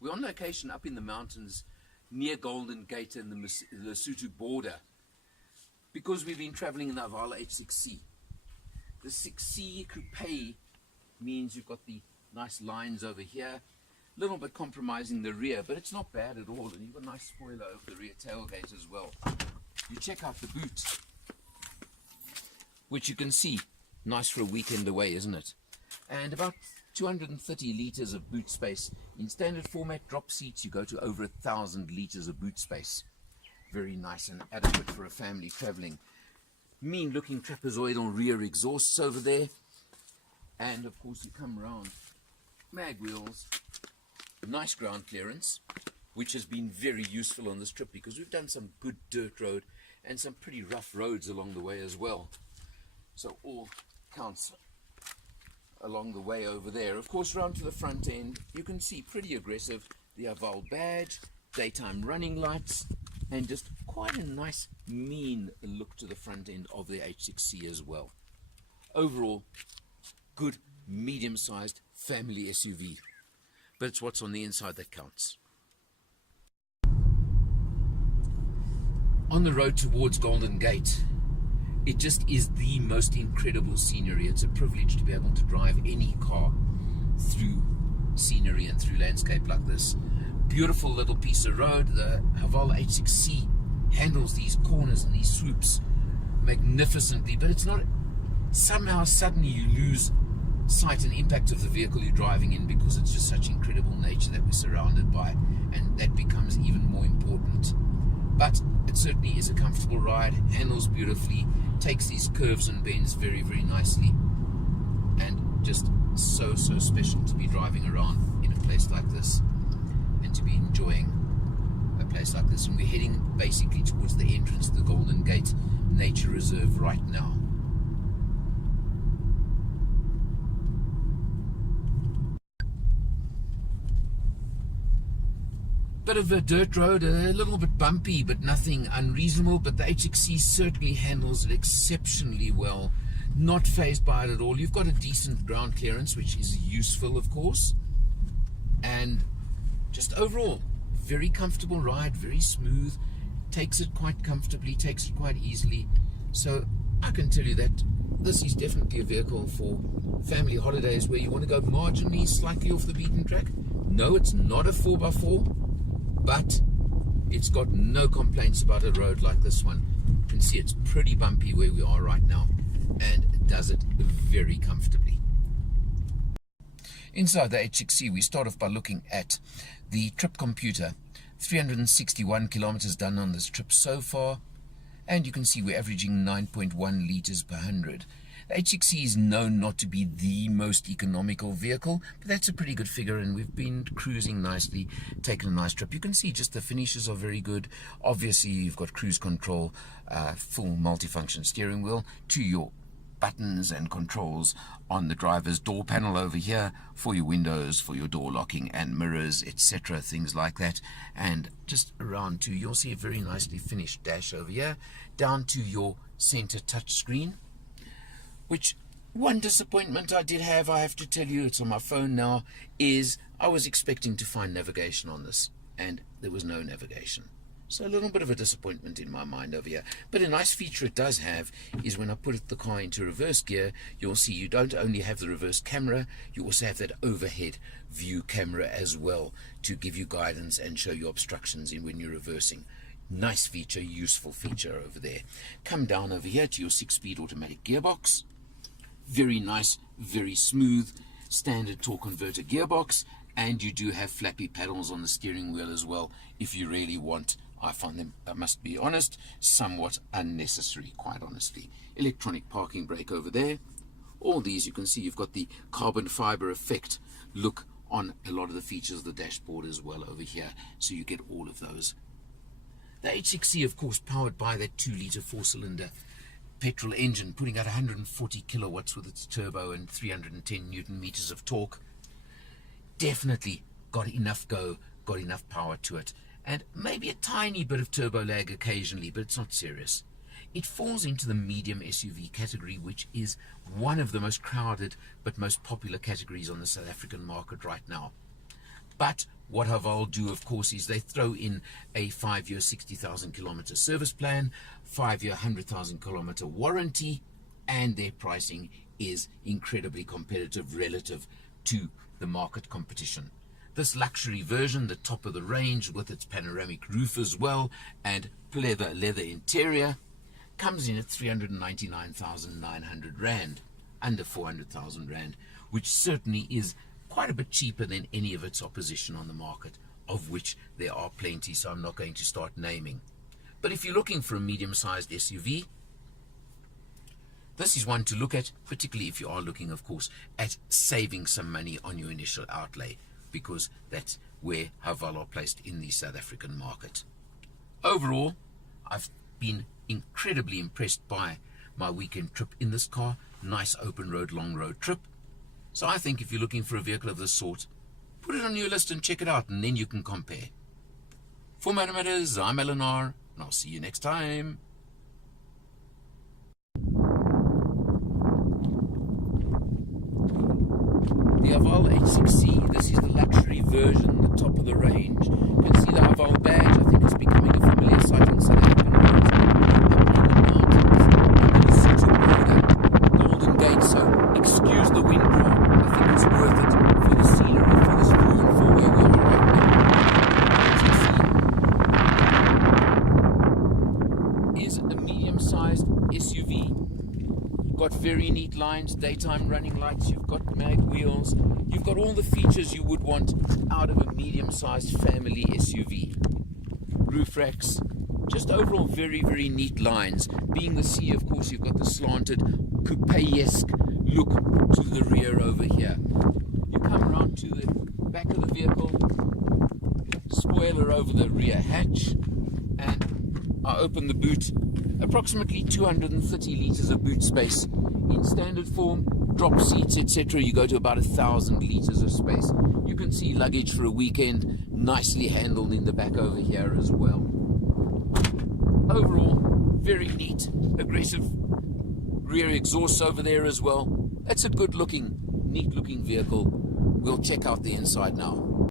We're on location up in the mountains near Golden Gate and the Lesotho border, because we've been traveling in the Haval H6C. The 6C coupe means you've got the nice lines over here, a little bit compromising the rear, but it's not bad at all, and you've got a nice spoiler over the rear tailgate as well. You check out the boot, which you can see, nice for a weekend away, isn't it? And about 230 litres of boot space. In standard format drop seats, you go to over 1,000 litres of boot space. Very nice and adequate for a family travelling. Mean looking trapezoidal rear exhausts over there. And of course you come around, mag wheels, nice ground clearance, which has been very useful on this trip because we've done some good dirt road and some pretty rough roads along the way as well. So all counts along the way over there. Of course, round to the front end, you can see pretty aggressive, the Haval badge, daytime running lights, and just quite a nice mean look to the front end of the H6C as well. Overall, good medium-sized family SUV, but it's what's on the inside that counts. On the road towards Golden Gate, it just is the most incredible scenery. It's a privilege to be able to drive any car through scenery and through landscape like this. Beautiful little piece of road. The Haval H6C handles these corners and these swoops magnificently, but it's not, somehow suddenly you lose sight and impact of the vehicle you're driving in because it's just such incredible nature that we're surrounded by, and that becomes even more important. But it certainly is a comfortable ride, handles beautifully, takes these curves and bends very, very nicely, and just so special to be driving around in a place like this and to be enjoying a place like this. And we're heading basically towards the entrance to the Golden Gate Nature Reserve right now. Bit of a dirt road, a little bit bumpy, but nothing unreasonable. But the H6C certainly handles it exceptionally well. Not fazed by it at all. You've got a decent ground clearance, which is useful, of course. And just overall, very comfortable ride, very smooth. Takes it quite comfortably, takes it quite easily. So I can tell you that this is definitely a vehicle for family holidays where you want to go marginally, slightly off the beaten track. No, it's not a 4x4. But it's got no complaints about a road like this one. You can see it's pretty bumpy where we are right now, and it does it very comfortably. Inside the H6C, we start off by looking at the trip computer. 361 kilometers done on this trip so far, and you can see we're averaging 9.1 liters per 100. The H6C is known not to be the most economical vehicle, but that's a pretty good figure, and we've been cruising nicely, taking a nice trip. You can see just the finishes are very good. Obviously, you've got cruise control, full multifunction steering wheel, to your buttons and controls on the driver's door panel over here for your windows, for your door locking and mirrors, etc., things like that. And just around to, you'll see a very nicely finished dash over here, down to your center touch screen. Which, one disappointment I did have, I have to tell you, it's on my phone now, is I was expecting to find navigation on this, and there was no navigation. So a little bit of a disappointment in my mind over here. But a nice feature it does have is when I put the car into reverse gear, you'll see you don't only have the reverse camera, you also have that overhead view camera as well to give you guidance and show you obstructions in when you're reversing. Nice feature, useful feature over there. Come down over here to your 6-speed automatic gearbox. Very nice, very smooth, standard torque converter gearbox, and you do have flappy paddles on the steering wheel as well if you really want. I find them, I must be honest, somewhat unnecessary, quite honestly. Electronic parking brake over there. All these, you can see you've got the carbon fiber effect look on a lot of the features of the dashboard as well over here, so you get all of those. The H6C, of course, powered by that 2-litre 4-cylinder petrol engine, putting out 140 kilowatts with its turbo and 310 newton meters of torque. Definitely got enough go, got enough power to it, and maybe a tiny bit of turbo lag occasionally, but it's not serious. It falls into the medium SUV category, which is one of the most crowded but most popular categories on the South African market right now. But What Haval do, of course, is they throw in a 5-year 60,000 kilometer service plan, 5-year 100,000 kilometer warranty, and their pricing is incredibly competitive relative to the market competition. This luxury version, the top of the range with its panoramic roof as well and leather interior, comes in at 399,900 Rand, under 400,000 Rand, which certainly is quite a bit cheaper than any of its opposition on the market, of which there are plenty, so I'm not going to start naming. But if you're looking for a medium-sized SUV, this is one to look at, particularly if you are looking, of course, at saving some money on your initial outlay, because that's where Haval are placed in the South African market. Overall, I've been incredibly impressed by my weekend trip in this car. Nice open road, long road trip. So I think if you're looking for a vehicle of this sort, put it on your list and check it out, and then you can compare. For Madam Matters, I'm Eleanor, and I'll see you next time. The Haval H6C, this is the luxury version, the top of the range. You can see the Haval badge. I think it's becoming a familiar sight on South African roads. Up in the mountains, under the city border, Golden Gate, so excuse the wind draw. I think it's worth it for the scenery, for this view, and for where we are right now. Is a medium-sized SUV. Got very neat lines, daytime running lights, you've got mag wheels, you've got all the features you would want out of a medium-sized family SUV. Roof racks, just overall very, very neat lines. Being the C, of course, you've got the slanted coupe-esque look to the rear over here. You come around to the back of the vehicle, spoiler over the rear hatch, and I open the boot. Approximately 230 liters of boot space. In standard form, drop seats, etc., you go to about 1,000 liters of space. You can see luggage for a weekend, nicely handled in the back over here as well. Overall, very neat, aggressive rear exhausts over there as well. That's a good looking, neat looking vehicle. We'll check out the inside now.